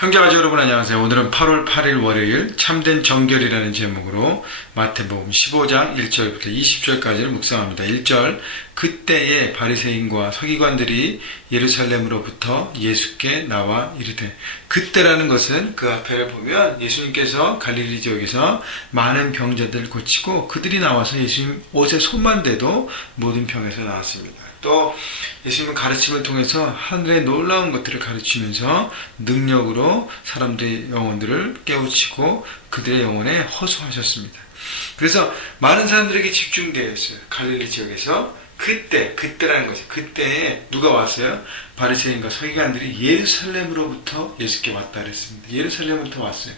형제가족 여러분 안녕하세요. 오늘은 8월 8일 월요일 참된 정결이라는 제목으로 마태복음 15장 1절부터 20절까지를 묵상합니다. 1절 그때에 바리새인과 서기관들이 예루살렘으로부터 예수께 나와 이르되, 그때라는 것은 그 앞에를 보면 예수님께서 갈릴리 지역에서 많은 병자들을 고치고 그들이 나와서 예수님 옷에 손만 대도 모든 병에서 나왔습니다. 또 예수님은 가르침을 통해서 하늘의 놀라운 것들을 가르치면서 능력으로 사람들의 영혼들을 깨우치고 그들의 영혼에 허수하셨습니다. 그래서 많은 사람들에게 집중되어 있어요. 갈릴리 지역에서 그때라는 거죠. 그때에 누가 왔어요? 바리새인과 서기관들이 예루살렘으로부터 예수께 왔다 그랬습니다. 예루살렘부터 왔어요.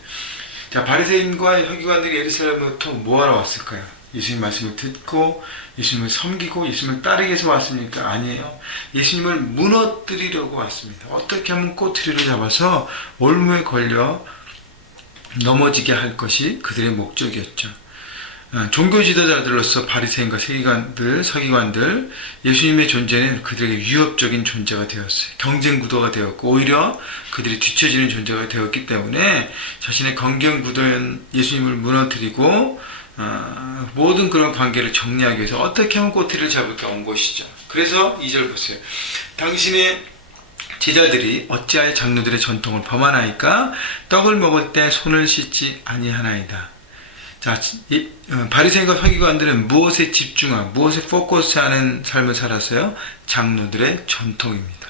자, 바리새인과 서기관들이 예루살렘부터 뭐하러 왔을까요? 예수님 말씀을 듣고 예수님을 섬기고 예수님을 따르기 위해서 왔습니까? 아니에요. 예수님을 무너뜨리려고 왔습니다. 어떻게 하면 꼬투리를 잡아서 올무에 걸려 넘어지게 할 것이 그들의 목적이었죠. 종교 지도자들로서 바리새인과 서기관들, 예수님의 존재는 그들에게 위협적인 존재가 되었어요. 경쟁 구도가 되었고 오히려 그들이 뒤처지는 존재가 되었기 때문에 자신의 경쟁 구도인 예수님을 무너뜨리고 모든 그런 관계를 정리하기 위해서 어떻게 하면 꼬투리를 잡을까 온 것이죠. 그래서 2절 보세요. 당신의 제자들이 어찌하여 장로들의 전통을 범하나이까? 떡을 먹을 때 손을 씻지 아니하나이다. 자, 바리새인과 서기관들은 무엇에 집중하고 무엇에 포커스하는 삶을 살았어요? 장로들의 전통입니다.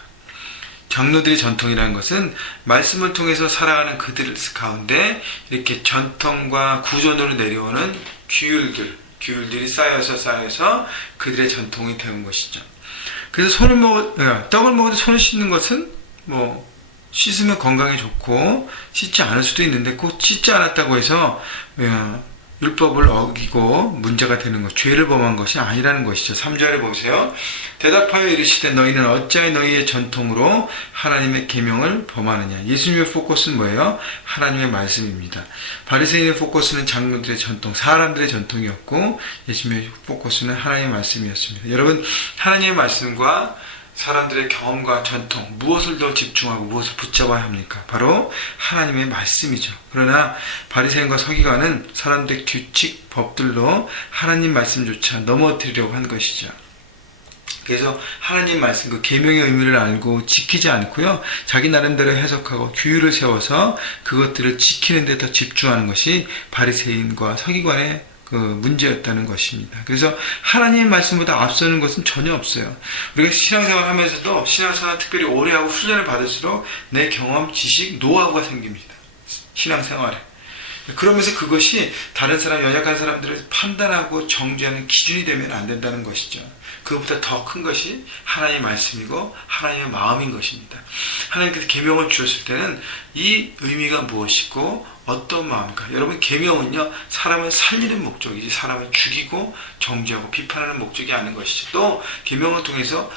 장로들의 전통이라는 것은 말씀을 통해서 살아가는 그들 가운데 이렇게 전통과 구전으로 내려오는 규율들이 쌓여서 그들의 전통이 되는 것이죠. 그래서 떡을 먹을 때 손을 씻는 것은 씻으면 건강에 좋고 씻지 않을 수도 있는데 꼭 씻지 않았다고 해서 율법을 어기고 문제가 되는 것, 죄를 범한 것이 아니라는 것이죠. 3절에 보세요. 대답하여 이르시되 너희는 어찌하여 너희의 전통으로 하나님의 계명을 범하느냐. 예수님의 포커스는 뭐예요? 하나님의 말씀입니다. 바리새인의 포커스는 장로들의 전통, 사람들의 전통이었고 예수님의 포커스는 하나님의 말씀이었습니다. 여러분, 하나님의 말씀과 사람들의 경험과 전통, 무엇을 더 집중하고 무엇을 붙잡아야 합니까? 바로 하나님의 말씀이죠. 그러나 바리새인과 서기관은 사람들의 규칙, 법들로 하나님 말씀조차 넘어뜨리려고 한 것이죠. 그래서 하나님 말씀, 그 계명의 의미를 알고 지키지 않고요, 자기 나름대로 해석하고 규율을 세워서 그것들을 지키는 데 더 집중하는 것이 바리새인과 서기관의 문제였다는 것입니다. 그래서 하나님의 말씀보다 앞서는 것은 전혀 없어요. 우리가 신앙생활 하면서도 신앙생활 특별히 오래 하고 훈련을 받을수록 내 경험, 지식, 노하우가 생깁니다. 신앙생활에. 그러면서 그것이 다른 사람, 연약한 사람들을 판단하고 정죄하는 기준이 되면 안 된다는 것이죠. 그것보다 더 큰 것이 하나님의 말씀이고 하나님의 마음인 것입니다. 하나님께서 계명을 주셨을 때는 이 의미가 무엇이고 어떤 마음일까? 여러분, 계명은요, 사람을 살리는 목적이지 사람을 죽이고 정죄하고 비판하는 목적이 아닌 것이죠. 또 계명을 통해서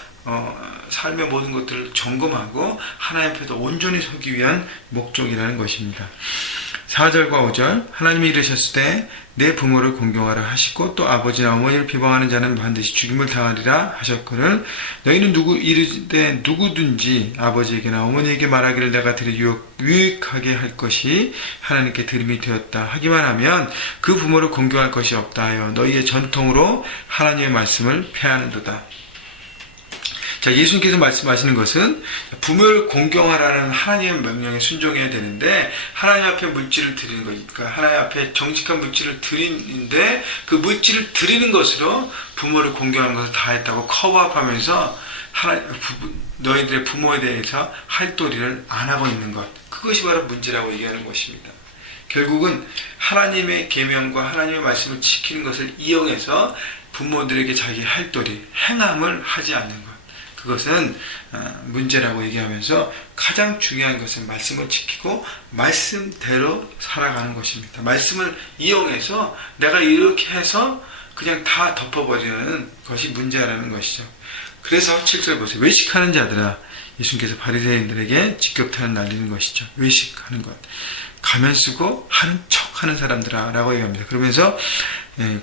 삶의 모든 것들을 점검하고 하나님 앞에서 온전히 서기 위한 목적이라는 것입니다. 4절과 5절 하나님이 이르셨을 때 내 부모를 공경하라 하시고 또 아버지나 어머니를 비방하는 자는 반드시 죽임을 당하리라 하셨거늘 너희는 이르되 누구든지 아버지에게나 어머니에게 말하기를 내가 들이 유익하게 할 것이 하나님께 들음이 되었다 하기만 하면 그 부모를 공경할 것이 없다 하여 너희의 전통으로 하나님의 말씀을 폐하는도다. 자, 예수님께서 말씀하시는 것은 부모를 공경하라는 하나님의 명령에 순종해야 되는데 하나님 앞에 물질을 드리는 거니까 하나님 앞에 정직한 물질을 드리는데 그 물질을 드리는 것으로 부모를 공경하는 것을 다 했다고 커버업하면서 너희들의 부모에 대해서 할 도리를 안 하고 있는 것, 그것이 바로 문제라고 얘기하는 것입니다. 결국은 하나님의 계명과 하나님의 말씀을 지키는 것을 이용해서 부모들에게 자기 할 도리, 행함을 하지 않는 것, 그것은 문제라고 얘기하면서 가장 중요한 것은 말씀을 지키고 말씀대로 살아가는 것입니다. 말씀을 이용해서 내가 이렇게 해서 그냥 다 덮어버리는 것이 문제라는 것이죠. 그래서 7절 보세요. 외식하는 자들아, 예수님께서 바리새인들에게 직격탄을 날리는 것이죠. 외식하는 것, 가면 쓰고 하는 척하는 사람들아 라고 얘기합니다. 그러면서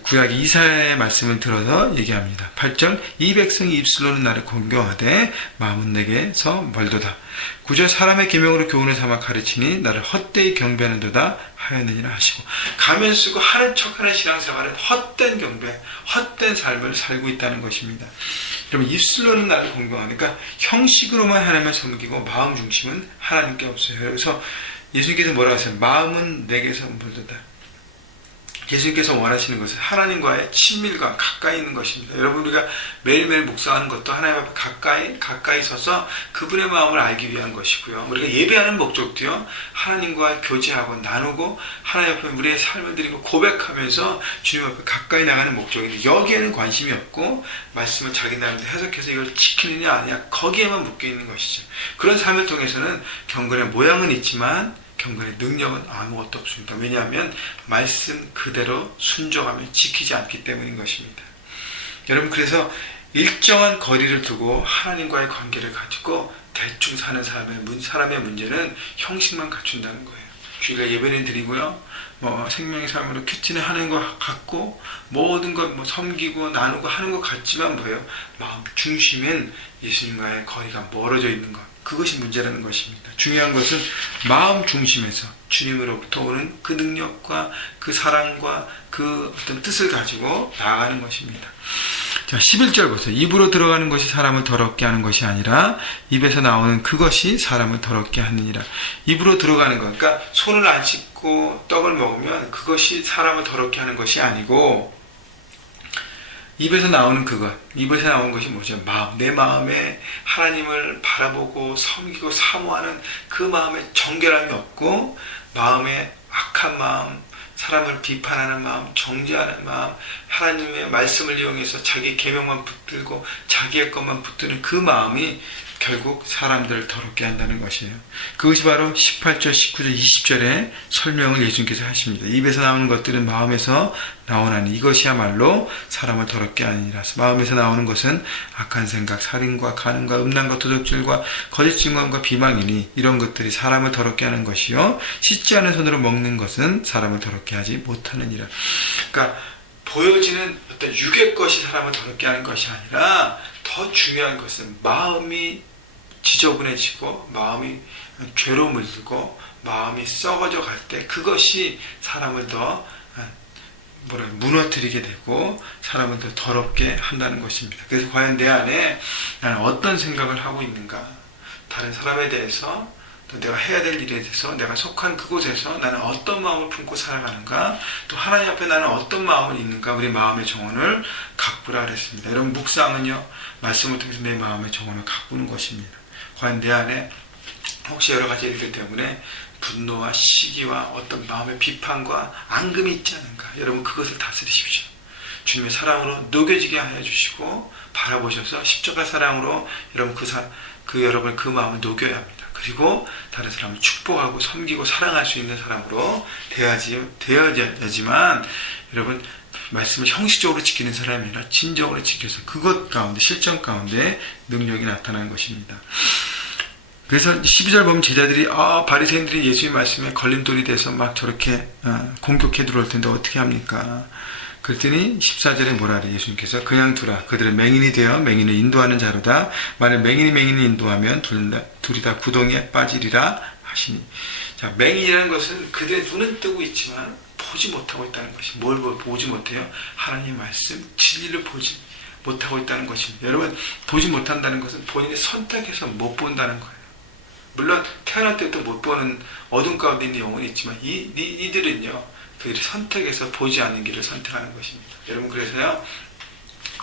구약 이사야의 말씀을 들어서 얘기합니다. 8절 이 백성이 입술로는 나를 공경하되 마음은 내게서 멀도다. 9절 사람의 계명으로 교훈을 삼아 가르치니 나를 헛되이 경배하는도다 하였느니라 하시고, 가면 쓰고 하는 척하는 신앙생활은 헛된 경배, 헛된 삶을 살고 있다는 것입니다. 여러분, 입술로는 나를 공경하니까 형식으로만 하나님을 섬기고 마음 중심은 하나님께 없어요. 그래서 예수님께서 뭐라고 하세요? 마음은 내게서 멀도다. 예수님께서 원하시는 것은 하나님과의 친밀과 가까이 있는 것입니다. 여러분, 우리가 매일매일 묵상하는 것도 하나님 앞에 가까이 서서 그분의 마음을 알기 위한 것이고요. 우리가 예배하는 목적도요, 하나님과 교제하고 나누고 하나님 앞에 우리의 삶을 드리고 고백하면서 주님 앞에 가까이 나가는 목적인데, 여기에는 관심이 없고 말씀을 자기 나름대로 해석해서 이걸 지키느냐 아니냐, 거기에만 묶여 있는 것이죠. 그런 삶을 통해서는 경건의 모양은 있지만 경건의 능력은 아무것도 없습니다. 왜냐하면 말씀 그대로 순종하며 지키지 않기 때문인 것입니다. 여러분, 그래서 일정한 거리를 두고 하나님과의 관계를 가지고 대충 사는 사람의 문제는 형식만 갖춘다는 거예요. 주일에 예배는 드리고요, 생명의 삶으로 큐티는 하는 것 같고, 모든 것 섬기고 나누고 하는 것 같지만 뭐예요? 마음 중심엔 예수님과의 거리가 멀어져 있는 것, 그것이 문제라는 것입니다. 중요한 것은 마음 중심에서 주님으로부터 오는 그 능력과 그 사랑과 그 어떤 뜻을 가지고 나아가는 것입니다. 자, 11절 보세요. 입으로 들어가는 것이 사람을 더럽게 하는 것이 아니라 입에서 나오는 그것이 사람을 더럽게 하느니라. 입으로 들어가는 것, 그러니까 손을 안 씻고 떡을 먹으면 그것이 사람을 더럽게 하는 것이 아니고, 입에서 나오는 그것, 입에서 나오는 것이 뭐죠? 마음, 내 마음에 하나님을 바라보고 섬기고 사모하는 그 마음에 정결함이 없고, 마음에 악한 마음, 사람을 비판하는 마음, 정죄하는 마음, 하나님의 말씀을 이용해서 자기 계명만 붙들고 자기의 것만 붙드는 그 마음이 결국 사람들을 더럽게 한다는 것이에요. 그것이 바로 18절, 19절, 20절의 설명을 예수님께서 하십니다. 입에서 나오는 것들은 마음에서 나오나니 이것이야말로 사람을 더럽게 하느니라서. 마음에서 나오는 것은 악한 생각, 살인과 간음과 음란과 도적질과 거짓 증언과 비방이니 이런 것들이 사람을 더럽게 하는 것이요, 씻지 않은 손으로 먹는 것은 사람을 더럽게 하지 못하느니라. 그러니까 보여지는 어떤 육의 것이 사람을 더럽게 하는 것이 아니라 더 중요한 것은 마음이 지저분해지고 마음이 죄로 물들고 마음이 썩어져 갈 때 그것이 사람을 더 무너뜨리게 되고 사람을 더 더럽게 한다는 것입니다. 그래서 과연 내 안에 나는 어떤 생각을 하고 있는가, 다른 사람에 대해서, 또 내가 해야 될 일에 대해서, 내가 속한 그곳에서 나는 어떤 마음을 품고 살아가는가, 또 하나님 앞에 나는 어떤 마음을 있는가, 우리 마음의 정원을 가꾸라 그랬습니다. 여러분, 묵상은요, 말씀을 통해서 내 마음의 정원을 가꾸는 것입니다. 과연 내 안에 혹시 여러 가지 일들 때문에 분노와 시기와 어떤 마음의 비판과 앙금이 있지 않은가, 여러분 그것을 다스리십시오. 주님의 사랑으로 녹여지게 하여 주시고 바라보셔서 십자가 사랑으로 여러분 여러분 그 마음을 녹여야 합니다. 그리고 다른 사람을 축복하고 섬기고 사랑할 수 있는 사람으로 되어야지만 여러분 말씀을 형식적으로 지키는 사람이 아니라 진정으로 지켜서 그것 가운데, 실전 가운데 능력이 나타나는 것입니다. 그래서 12절 보면 제자들이 바리새인들이 예수의 말씀에 걸림돌이 돼서 막 저렇게 공격해 들어올 텐데 어떻게 합니까? 그랬더니 14절에 뭐라 그래? 예수님께서 그냥 두라. 그들은 맹인이 되어 맹인을 인도하는 자로다. 만약 맹인을 인도하면 둘이 다 구덩이에 빠지리라 하시니. 자, 맹인이라는 것은 그들의 눈은 뜨고 있지만 보지 못하고 있다는 것이, 뭘 보지 못해요? 하나님의 말씀, 진리를 보지 못하고 있다는 것입니다. 여러분, 보지 못한다는 것은 본인이 선택해서 못 본다는 거예요. 물론 태어날 때부터 못 보는 어둠 가운데 있는 영혼이 있지만 이들은요, 그들이 선택해서 보지 않는 길을 선택하는 것입니다. 여러분, 그래서요,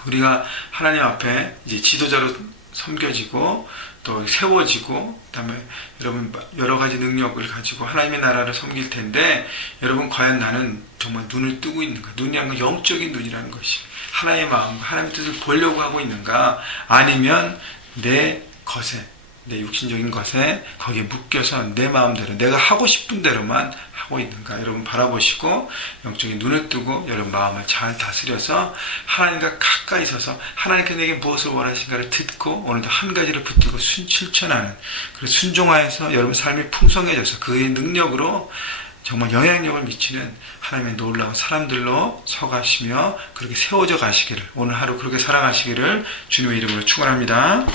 우리가 하나님 앞에 이제 지도자로 섬겨지고 또 세워지고, 그다음에 여러분 여러 가지 능력을 가지고 하나님의 나라를 섬길 텐데, 여러분 과연 나는 정말 눈을 뜨고 있는가? 눈이란 건 영적인 눈이라는 것이 하나님의 마음과 하나님의 뜻을 보려고 하고 있는가? 아니면 내 것에, 내 육신적인 것에 거기에 묶여서 내 마음대로 내가 하고 싶은 대로만 하고 있는가? 여러분 바라보시고 영적인 눈을 뜨고 여러분 마음을 잘 다스려서 하나님과 가까이 서서 하나님께 내게 무엇을 원하신가를 듣고 오늘도 한 가지를 붙들고 실천하는, 그리고 순종하여서 여러분 삶이 풍성해져서 그의 능력으로 정말 영향력을 미치는 하나님의 놀라운 사람들로 서가시며 그렇게 세워져 가시기를, 오늘 하루 그렇게 살아가시기를 주님의 이름으로 축원합니다.